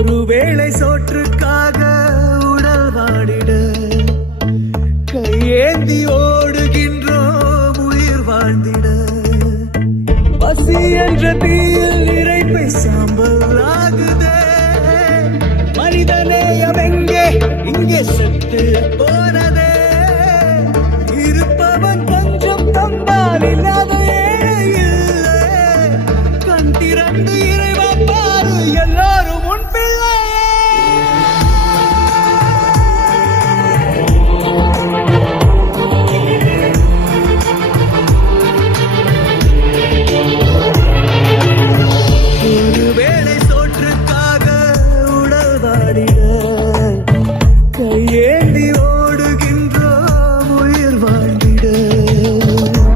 ஒருவேளை சோற்றுக்காக உடல் வாடிட கையேந்தி ஓடுகின்றோம் உயிர் வாழ்ந்திட. பசி என்ற தீயில் இறைப்பை சாம்பல் ஆகுதே. மனிதநேயம் எங்கே இங்கே செத்து போன